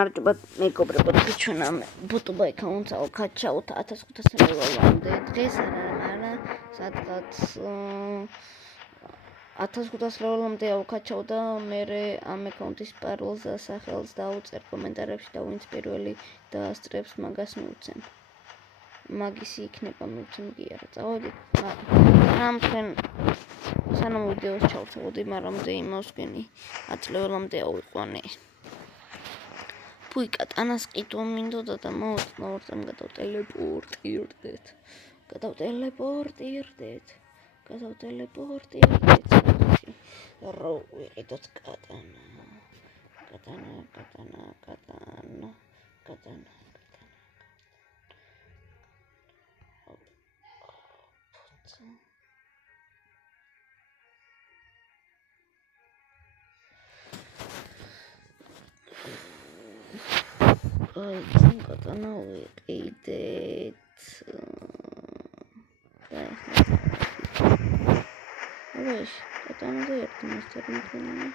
მარტო მეგობრებო, ჩვენ ამ YouTube account-ს ავკაჩავთ 1500 ლევამდე. დღეს არა, სადღაც 1500 ლევამდე ავკაჩავ და მე ამ account-ის პაროლს და სახელს დავუწერ კომენტარებში და ვინც პირველი დაასწრებს მაგას მივცემ. მაგისი იქნება მივცემ კი არა. წავედით. ამ თქვენ სანამ ვიდეოს ჩავწვდი, მაგრამ მე იმას ვგენი 10 ლევამდე ავიყვანე. Pui კატანას ყიდვა მინდოდა და მოვწნა ვარწამ გადავტელეპორტირდეთ. რო ვიყიდოთ კატანა. კატანა ვიყიდეთ. ვეშ, კატანაზე ერთი მასტერი მქონია.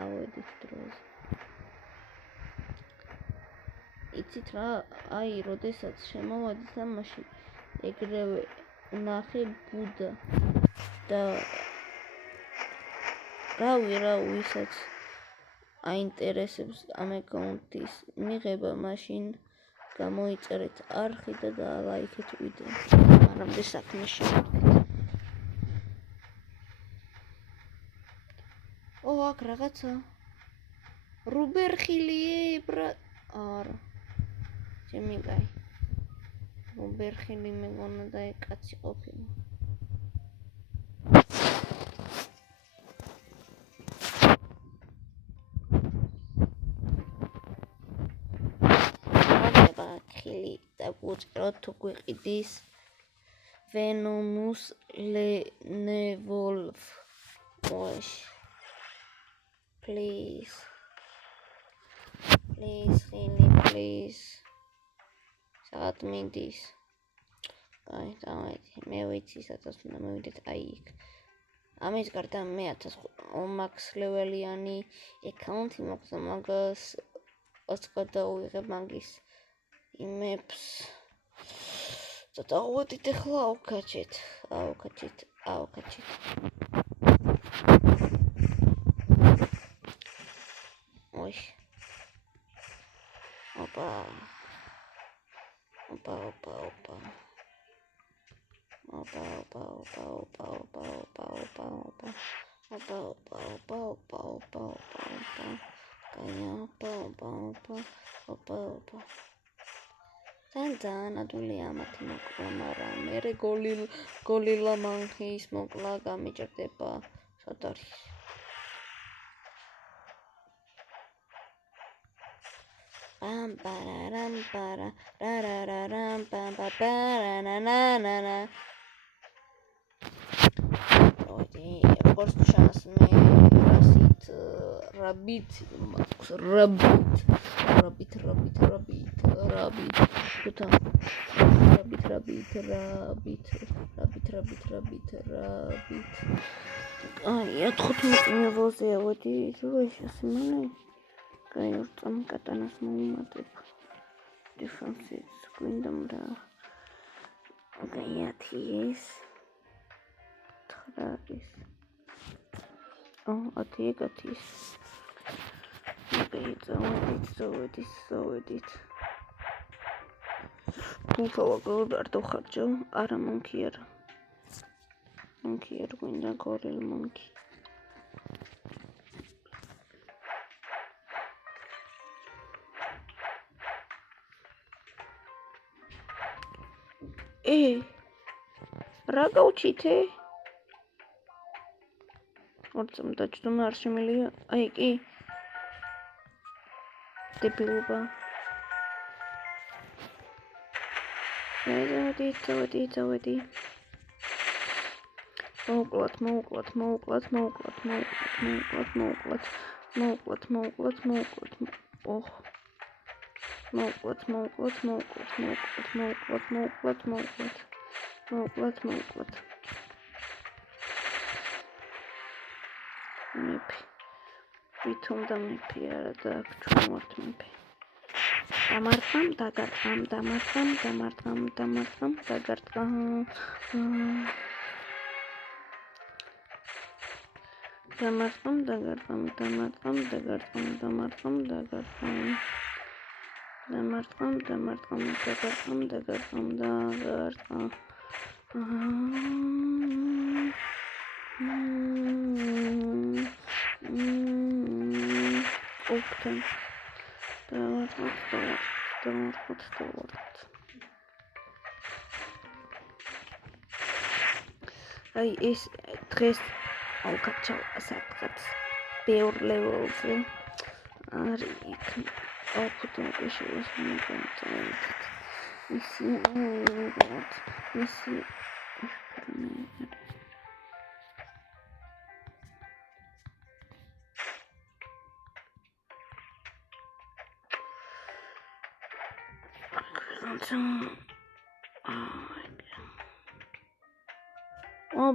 ავედით დროს. იცით რა, აი, როდესაც შემოვედი თამაში, ეგრევე ნახე ბუდა და რა ვისაც აინტერესებს ამ account-ის მიღება, მაშინ გამოიწერეთ არხი და დაალაიქეთ ვიდეო. მანამდე საქმეში მოვიდეთ. აქ რაღაცა რუბერხილიე ბრატ. არა. ჩემიგაი. რუბერხილი მეგონა და კაცი ყოფილა. რუბერხილი და უწროთ თუ გვიყიდის Venomous Lenewolf. Osh. Please. Please. Saat mintis. Ai, davайте. მე ვიცი სადაც უნდა მივიდეთ, აი იქ. ამის გარდა მე 1000 max level-იანი account-ი მაქვს და მაგას გადავიღებ მაგის იმებს. დავუდით ახლა ავკაჩეთ. Ой. Опа. Თან ადვილია მათი მოკლა, მაგრამ მე გოლილა მანქის მოკლა გამიჭირდება. სად არის? როგორც ჩანს მე რასით რაბით მაქვს რაბით აი 15 ლეველზე ავედი ისე Kai urtam katanas moumateb. Differences გვინდა მრა. გაიათიეს. 9 ის. 10 გათის. წავედით. თუმცა არ დავხარჯო, არა მონკი არა. მონკი არ გვინდა გორილ მონკი. რა გავჩითე? ორწამ დაჭდომა არ შემიძლია. აი კი. დებილობა. წავედი. მოვუკლათ. მოვკლათ მეფე ვითომ და მეფე არა და აქ ჩვენ ვართ მეფე დამარტყამ დაგარტყამ აი ეს დღეს ავკაცავ სადღაც ბევრ ლეველზე არის იქ ოფუტონკიშოს მოგონწევთ ისი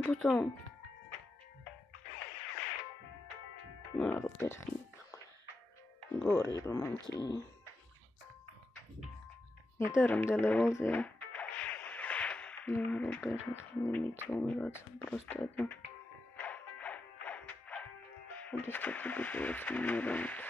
ბუტონ ნარო პერხი გორილ მონკი ნეტარამდე ლეველზეა ნარო პერხი მიწოვი რაცა პროსტა და ოდესტაკი ბიტუს მერონთ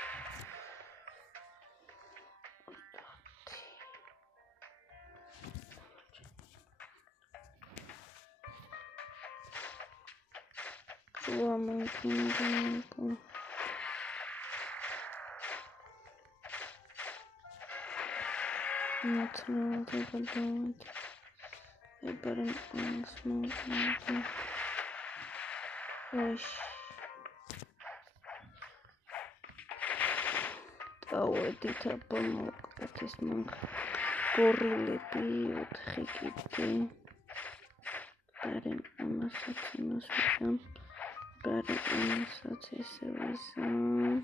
დავედით აბა მოვკლათ ეს მაგ გორილები 4 კიდე ბარემ ამასაც იმას ვიზამ ბარემ ამასაც ესე ვიზამ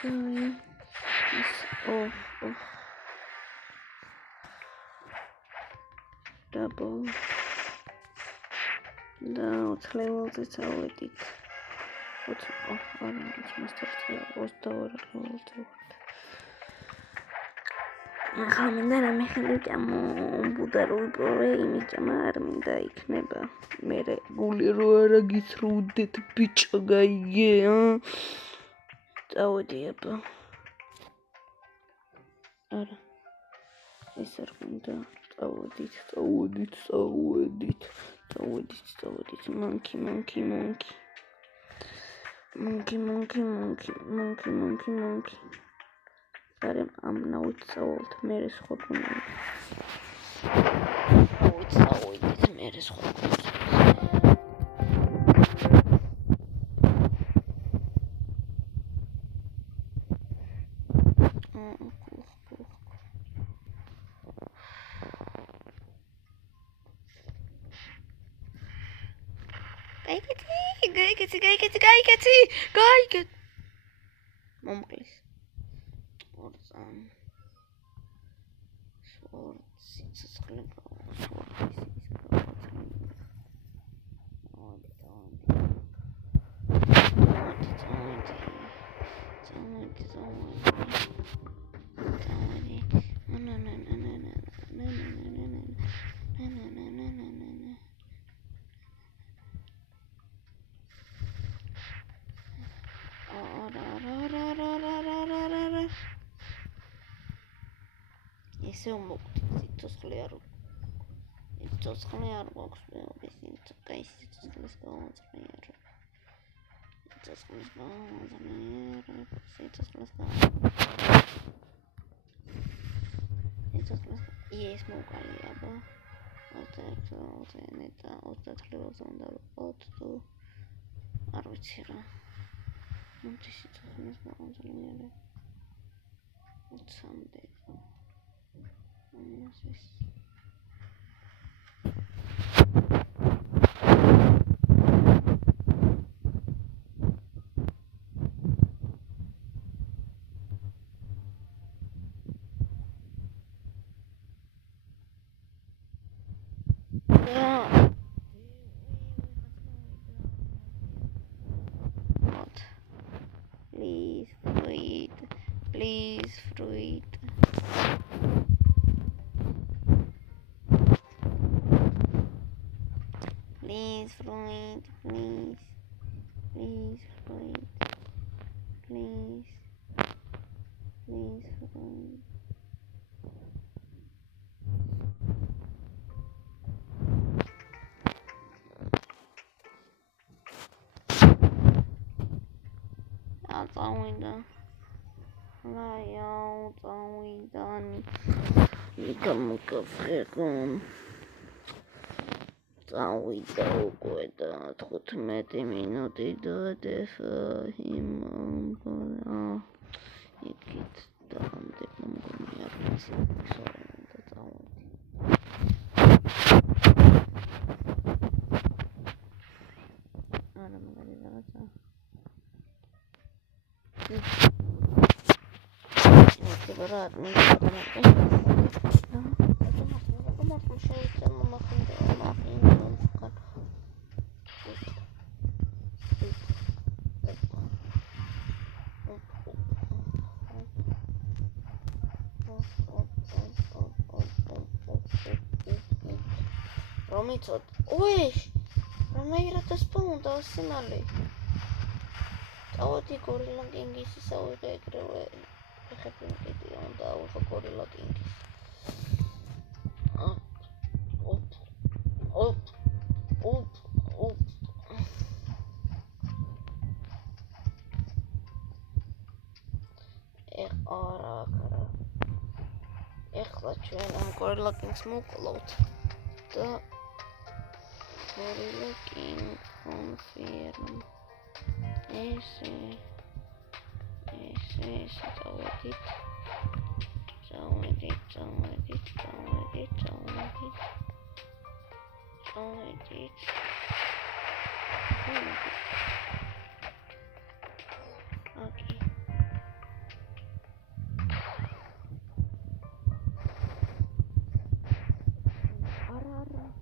დაი ის დაბლ და 4 ლეველზე წავედით 4 არა ის მასტერზე 22 ლეველზე ახლა მინდა რამე ხელი ჭამო ბუდა რო ვიპოვე იმის ჭამა არ მინდა იქნება მერე გული რო არა გიცრუდეთ ბიჭო გაიგე წავედი აბა არა ეს არ მინდა წავედით მონკი Barem am navut savult meres xokunam. Navut savult meres xokunam. Gaigeti. Momklis. Esse é o meu titulero. Titulero box meu vizinho tocar titulero. Yes, meu caliaba. Até que eu tenho outra televisão da outro arrochira. Não precisa mais não dinheiro. Someday. Please, fruit. Please, fruit. Please. Please, fruit. Please. Please, fruit. წავიდა. რაიო, წავიდანი. მიგამოგაფრეგონ. წავიდა უკვე და 15 მინუტი დადევა იმან. იქით დაამდებ მომგონი არ ვიცი. სორემ და წავედი. არა მაგარი რაღაცა. Separat nih aku saya mau makan Romitsot, oish, Romeira tas punta simale. Tawati gorilla gengisi sawi kekrewe. Kekepin kiti on tahu gorilla gengisi. Up. Ara. Ეხლა ჩვენ ამ gorilla gengis მოვკლავთ და gorilla king confirm. Ese წავედით. Okay. Ara.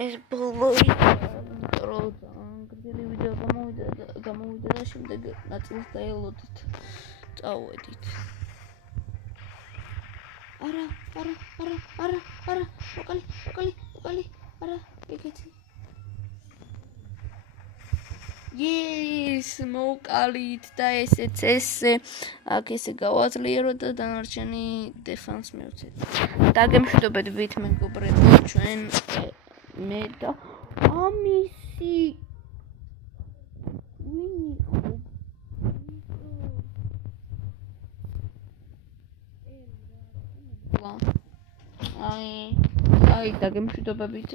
ეს ბოლოი გრძელი ვიდეო გამოვიდა და შემდეგ ნაწილს დაელოდით. წავედით. არა. უკალი. არა, ეგეთი. Yes, მოვკალით და ესეც ესე. აქ ესე გავაძლიეროთ და დანარჩენი დეფანს მივცეთ. დაგემშვიდობეთ ვით მეგობრებო ჩვენ მე და ამისი აი დაგემშვიდობებით.